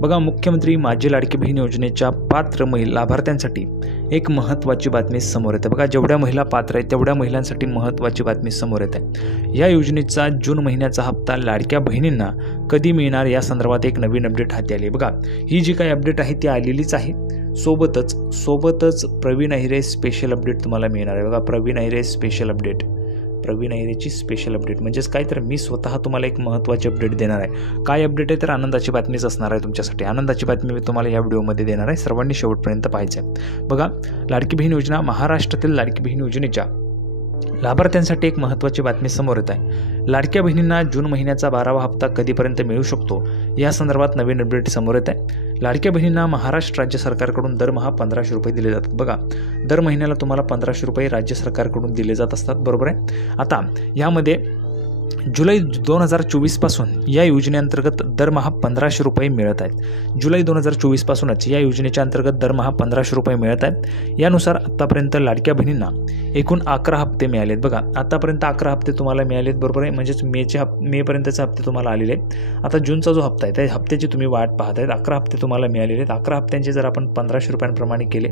बघा, मुख्यमंत्री माझी लाडकी बहीण योजनेच्या पात्र लाभार्थ्यांसाठी एक महत्त्वाची बातमी समोर येते। बघा, जेवढ्या महिला पात्र आहेत तेवढ्या महिलांसाठी महत्त्वाची बातमी समोर येते। या योजनेचा जून महिन्याचा हप्ता लाडक्या बहिणींना कधी मिळणार या संदर्भात एक नवीन अपडेट हाती आली। बघा, ही जी काही अपडेट आहे ती आलेलीच आहे। सोबतच प्रवीण अहिरे स्पेशल अपडेट तुम्हाला मिळणार आहे। बघा, प्रवीण अहिरे स्पेशल अपडेट, प्रवीण अहिरेची स्पेशल अपडेट म्हणजेच काय, तर मी स्वतः तुम्हाला एक महत्त्वाची अपडेट देणार आहे। काय अपडेट आहे, तर आनंदाची बातमीच असणार आहे तुमच्यासाठी। आनंदाची बातमी मी तुम्हाला या व्हिडिओमध्ये देणार आहे, सर्वांनी शेवटपर्यंत पाहायचं आहे। बघा, लाडकी बहीण योजना, महाराष्ट्रातील लाडकी बहीण योजनेच्या लाभार्थ्यांसाठी एक महत्त्वाची बातमी समोर येत आहे। लाडक्या बहिणींना जून महिन्याचा 12वा हप्ता कधीपर्यंत मिळू शकतो या संदर्भात नवीन अपडेट समोर येत आहे। लाडक्या बहिणींना महाराष्ट्र राज्य सरकारकडून दरमहा 1500 रुपये दिले जातात। बघा, दर महिन्याला तुम्हाला 1500 रुपये राज्य सरकारकडून दिले जात असतात, बरोबर आहे। आता यामध्ये जुलै 2024 पासून या योजनेअंतर्गत दरमहा 1500 रुपये मिळत आहेत। जुलै 2024 पासूनच या योजनेच्या अंतर्गत दरमहा 1500 रुपये मिळत आहेत। यानुसार आतापर्यंत लाडक्या बहिणींना एकूण 11 हप्ते मिळालेत। बघा, आतापर्यंत 11 हप्ते तुम्हाला मिळालेत, बरोबर आहे। म्हणजेच मे पर्यंतचे हप्ते तुम्हाला आलेले आहेत। आता जूनचा जो हप्ता आहे त्या हप्त्याची तुम्ही वाट पाहत आहेत। 11 हप्ते तुम्हाला मिळालेले आहेत। 11 हप्त्यांचे जर आपण 1500 रुपयांप्रमाणे केले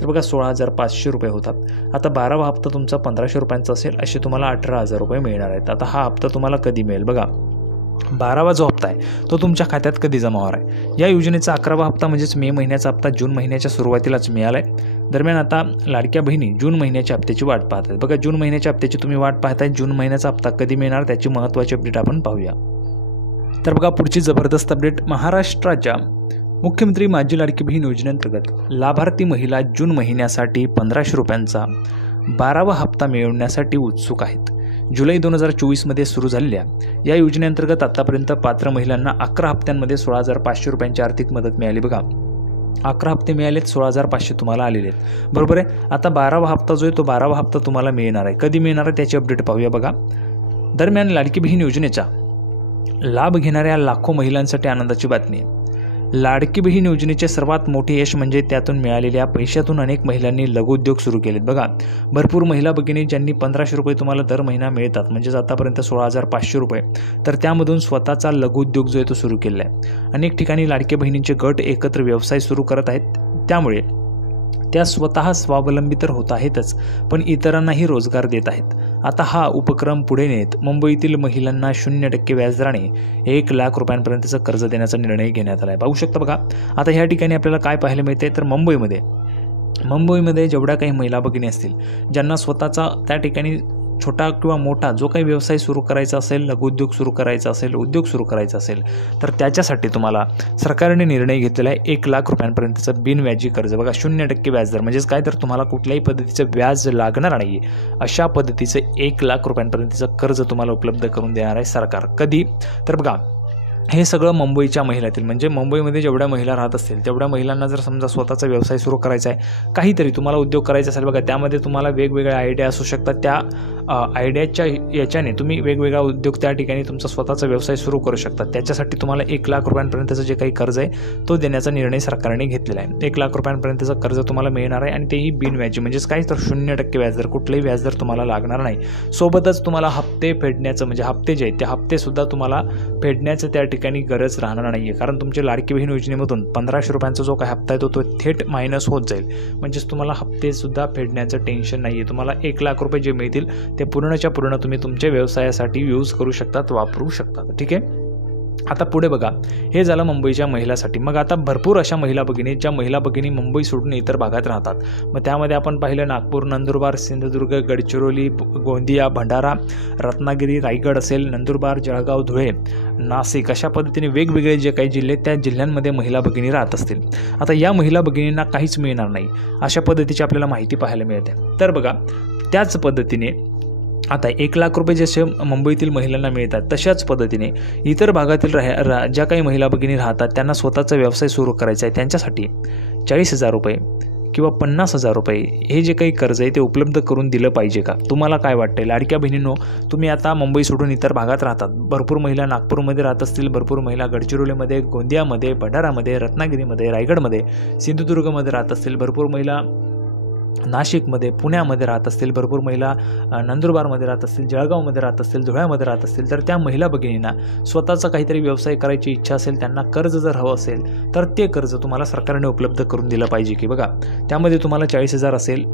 तर बघा 16,500 रुपये होतात। आता 12वा हप्ता तुमचा 1500 रुपयांचा असेल, असे तुम्हाला 18,000 रुपये मिळणार आहेत। आता हा हप्ता तुम्हाला कधी मिळेल? बघा, 12वा जो हप्ता आहे तो तुमच्या खात्यात कधी जमा होणार आहे? या योजनेचा 11वा हप्ता म्हणजेच मे महिन्याचा हप्ता जून महिन्याच्या सुरुवातीलाच मिळाला आहे। दरम्यान आता लाडक्या बहिणी जून महिन्याच्या हप्त्याची वाट पाहत आहेत। बघा, जून महिन्याच्या हप्त्याची तुम्ही वाट पाहताय। जून महिन्याचा हप्ता कधी मिळणार त्याची महत्त्वाची अपडेट आपण पाहूया। तर बघा, पुढची जबरदस्त अपडेट, महाराष्ट्राच्या मुख्यमंत्री माझी लाडकी बहीण योजनेअंतर्गत लाभार्थी महिला जून महिन्यासाठी 1500 रुपयांचा 12वा हप्ता मिळवण्यासाठी उत्सुक आहेत। जुलै 2024 मध्ये सुरू झालेल्या या योजनेअंतर्गत आतापर्यंत पात्र महिलांना 11 हप्त्यांमध्ये 16,500 रुपयांची आर्थिक मदत मिळाली। बघा, 11 हप्ते मिळालेत, 16,500 तुम्हाला आलेले आहेत, बरोबर आहे। आता 12वा हप्ता जो आहे तो 12वा हप्ता तुम्हाला मिळणार आहे। कधी मिळणार आहे त्याची अपडेट पाहूया। बघा, दरम्यान लाडकी बहीण योजनेचा लाभ घेणाऱ्या लाखो महिलांसाठी आनंदाची बातमी आहे। लाडकी बहीण योजनेचे सर्वात मोठे यश म्हणजे त्यातून मिळालेल्या पैशातून अनेक महिलांनी लघुउद्योग सुरू केलेत। बघा, भरपूर महिला भगिनी ज्यांनी 1500 रुपये तुम्हाला दर महिना मिळतात, म्हणजेच आतापर्यंत 16,500 रुपये, तर त्यामधून स्वतःचा लघुउद्योग जो आहे तो सुरू केला आहे। अनेक ठिकाणी लाडक्या बहिणींचे गट एकत्र व्यवसाय सुरू करत आहेत, त्यामुळे त्या स्वतः स्वावलंबी तर होत आहेतच, पण इतरांनाही रोजगार देत आहेत। आता हा उपक्रम पुढे नेत मुंबईतील महिलांना 0% व्याजदराने 1 लाख रुपयांपर्यंतचं कर्ज देण्याचा निर्णय घेण्यात आला आहे। पाहू शकता। बघा, आता ह्या ठिकाणी आपल्याला काय पाहायला मिळते, तर मुंबईमध्ये जेवढ्या काही महिला भगिनी असतील ज्यांना स्वतःचा त्या ठिकाणी छोटा किंवा मोठा जो काही व्यवसाय सुरू करायचा असेल, लघुउद्योग सुरू करायचा असेल, उद्योग सुरू करायचा असेल, तर त्याच्यासाठी तुम्हाला सरकारने निर्णय घेतलेला आहे 1 लाख रुपयांपर्यंतचं बिनव्याजी कर्ज। बघा, 0% व्याजदर म्हणजेच काय, तर तुम्हाला कुठल्याही पद्धतीचं व्याज लागणार नाही, अशा पद्धतीचं 1 लाख रुपयांपर्यंतचं कर्ज तुम्हाला उपलब्ध करून देणार आहे सरकार। कधी, तर बघा, हे सगळं मुंबईच्या महिलातील, म्हणजे मुंबईमध्ये जेवढ्या महिला राहत असतील तेवढ्या महिलांना जर समजा स्वतःचा व्यवसाय सुरू करायचा आहे, काहीतरी तुम्हाला उद्योग करायचा असेल, बघा, त्यामध्ये तुम्हाला वेगवेगळ्या आयडिया असू शकतात। त्या आयडियाच्या याच्याने तुम्ही वेगवेगळा उद्योग त्या ठिकाणी तुमचा स्वतःचा व्यवसाय सुरू करू शकता। त्याच्यासाठी तुम्हाला 1 लाख रुपयांपर्यंतचं जे काही कर्ज आहे तो देण्याचा निर्णय सरकारने घेतलेला आहे। 1 लाख रुपयांपर्यंतचं कर्ज तुम्हाला मिळणार आहे आणि तेही बिनव्याजी, म्हणजेच काय, तर 0% व्याजदर, कुठलंही व्याजदर तुम्हाला लागणार नाही। सोबतच तुम्हाला हप्ते फेडण्याचं, म्हणजे हप्ते जे आहेत ते हप्तेसुद्धा तुम्हाला फेडण्याचं त्या ठिकाणी गरज राहणार नाही आहे, कारण तुमच्या लाडकी बहीण योजनेमधून 1500 रुपयांचा जो काही हप्ता आहे तो थेट मायनस होत जाईल। म्हणजेच तुम्हाला हप्तेसुद्धा फेडण्याचं टेन्शन नाही आहे। तुम्हाला 1 लाख रुपये जे मिळतील ते पूर्णच्या पूर्ण तुम्ही तुमच्या व्यवसायासाठी यूज करू शकतात, वापरू शकतात, ठीक आहे। आता पुढे बघा, हे झालं मुंबईच्या महिलासाठी। मग आता भरपूर अशा महिला भगिनी मुंबई सोडून इतर भागात राहतात। मग त्यामध्ये आपण पाहिलं नागपूर, नंदुरबार, सिंधुदुर्ग, गडचिरोली, गोंदिया, भंडारा, रत्नागिरी, रायगड असेल, नंदुरबार, जळगाव, धुळे, नाशिक, अशा पद्धतीने वेगवेगळे जे काही जिल्हे त्या जिल्ह्यांमध्ये महिला भगिनी राहत असतील। आता या महिला भगिनींना काहीच मिळणार नाही, अशा पद्धतीची आपल्याला माहिती पाहायला मिळते। तर बघा, त्याच पद्धतीने आता 1 लाख रुपये जसे मुंबईतील महिलांना मिळतात, तशाच पद्धतीने इतर भागातील ज्या काही महिला भगिनी राहतात त्यांना स्वतःचा व्यवसाय सुरू करायचा आहे, त्यांच्यासाठी 40,000 रुपये किंवा 50,000 रुपये हे जे काही कर्ज आहे ते उपलब्ध करून दिलं पाहिजे का? तुम्हाला काय वाटतंय? लाडक्या बहिणींनो, तुम्ही आता मुंबई सोडून इतर भागात राहतात, भरपूर महिला नागपूरमध्ये राहत असतील, भरपूर महिला गडचिरोलीमध्ये, गोंदियामध्ये, भंडारामध्ये, रत्नागिरीमध्ये, रायगडमध्ये, सिंधुदुर्गमध्ये राहत असतील, भरपूर महिला नाशिकमध्ये, पुण्यामध्ये राहत असतील, भरपूर महिला नंदुरबारमध्ये राहत असतील, जळगावमध्ये राहत असतील, धुळ्यामध्ये राहत असतील, तर त्या महिला भगिनींना स्वतःचा काहीतरी व्यवसाय करायची इच्छा असेल, त्यांना कर्ज जर हवं असेल तर ते कर्ज तुम्हाला सरकारने उपलब्ध करून दिलं पाहिजे की बघा, त्यामध्ये तुम्हाला 40,000 असेल,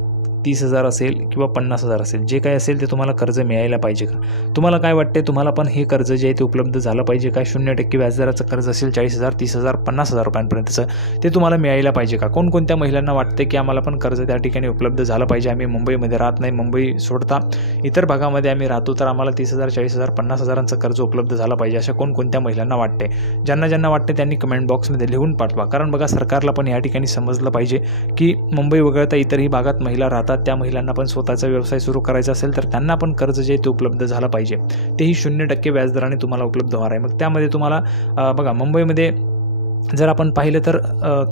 30,000 असेल किंवा 50,000 असेल, जे काही असेल ते तुम्हाला कर्ज मिळायला पाहिजे का? तुम्हाला काय वाटते, तुम्हाला पण हे कर्ज जे आहे ते उपलब्ध झालं पाहिजे का? 0% व्याजदराचं कर्ज असेल 40,000, 30,000, 50,000 रुपयांपर्यंतचं, ते तुम्हाला मिळायला पाहिजे का? कोणकोणत्या महिलांना वाटते की आम्हाला पण कर्ज त्या ठिकाणी उपलब्ध झालं पाहिजे, आम्ही मुंबईमध्ये राहत नाही, मुंबई सोडता इतर भागामध्ये आम्ही राहतो, तर आम्हाला 30,000, 40,000, 50,000चं कर्ज उपलब्ध झालं पाहिजे, अशा कोणकोणत्या महिलांना वाटते? ज्यांना वाटते त्यांनी कमेंट बॉक्समध्ये लिहून पाठवा, कारण बघा सरकारला पण या ठिकाणी समजलं पाहिजे की मुंबई वगळता इतरही भागात महिला राहतात, त्या महिलांना पण स्वतःचा व्यवसाय सुरू करायचा असेल तर त्यांना पण कर्ज जे ते उपलब्ध झालं पाहिजे, तेही 0% व्याजदराने तुम्हाला उपलब्ध होणार आहे. मग त्यामध्ये तुम्हाला बघा मुंबईमध्ये जर आपण पाहिलं तर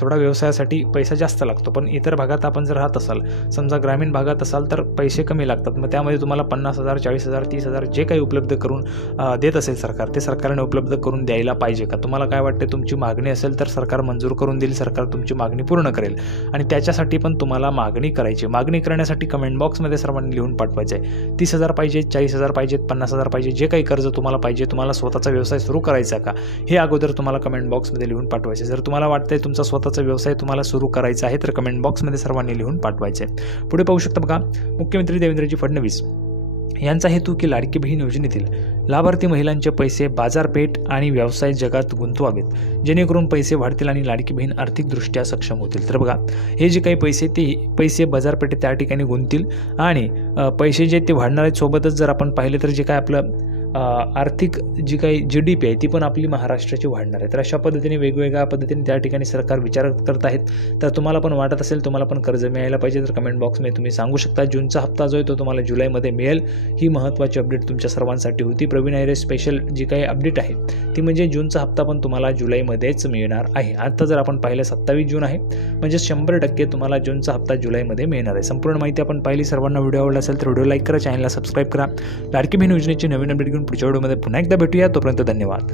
थोडा व्यवसायासाठी पैसा जास्त लागतो, पण इतर भागात आपण जर राहत असाल, समजा ग्रामीण भागात असाल तर पैसे कमी लागतात. मग त्यामध्ये तुम्हाला 50,000, 40,000, 30,000 जे काही उपलब्ध करून देत असेल सरकार, ते सरकारने उपलब्ध करून द्यायला पाहिजे का? तुम्हाला काय वाटते, तुमची मागणी असेल तर सरकार मंजूर करून देईल, सरकार तुमची मागणी पूर्ण करेल, आणि त्याच्यासाठी पण तुम्हाला मागणी करायची. मागणी करण्यासाठी कमेंट बॉक्समध्ये सर्वांनी लिहून पाठवायचं आहे. 30,000 पाहिजे, 40,000 पाहिजेत, 50,000 पाहिजे, जे काही कर्ज तुम्हाला पाहिजे, तुम्हाला स्वतःचा व्यवसाय सुरू करायचा का, हे अगोदर तुम्हाला कमेंट बॉक्समध्ये लिहून पाठवायचे. जर तुम्हाला वाटतंय तुमचा स्वतःचा व्यवसाय तुम्हाला सुरू करायचा आहे तर कमेंट बॉक्समध्ये सर्वांनी लिहून पाठवायचे. पुढे पाहू शकता बघा, मुख्यमंत्री देवेंद्रजी फडणवीस यांचा हेतू की लाडकी बहीण योजनेतील लाभार्थी महिलांचे पैसे बाजारपेठ आणि व्यवसाय जगात गुंतवावेत, जेणेकरून पैसे वाढतील आणि लाडकी बहीण आर्थिकदृष्ट्या सक्षम होतील. तर बघा, हे जे काही पैसे बाजारपेठेत त्या ठिकाणी गुंततील आणि पैसे जे ते वाढणार आहेत. सोबतच जर आपण पाहिले तर जे काय आपलं आर्थिक जी काही GDP आहे ती पण आपली महाराष्ट्राची वाढणार आहे. तर अशा पद्धतीने वेगवेगळ्या पद्धतीने त्या ठिकाणी सरकार विचार करत आहेत. तर तुम्हाला पण वाटत असेल तुम्हाला पण कर्ज मिळायला पाहिजे तर कमेंट बॉक्समध्ये तुम्ही सांगू शकता. जूनचा हप्ता जो आहे तो तुम्हाला जुलैमध्ये मिळेल. ही महत्त्वाची अपडेट तुमच्या सर्वांसाठी होती. प्रवीण आयरे स्पेशल जी काही अपडेट आहे ती म्हणजे जूनचा हप्ता पण तुम्हाला जुलैमध्येच मिळणार आहे. आता जर आपण पाहिलं 27 जून आहे, म्हणजे 100% तुम्हाला जूनचा हप्ता जुलैमध्ये मिळणार आहे. संपूर्ण माहिती आपण पाहिली. सर्वांना व्हिडिओ आवडला असेल तर व्हिडिओ लाईक करा, चॅनलला सबस्क्राईब करा. लाडकी बहीण योजनेची नवीन अपडेट घेऊन पुढच्या व्हिडिओमध्ये पुन्हा एकदा भेटूया. तोपर्यंत धन्यवाद.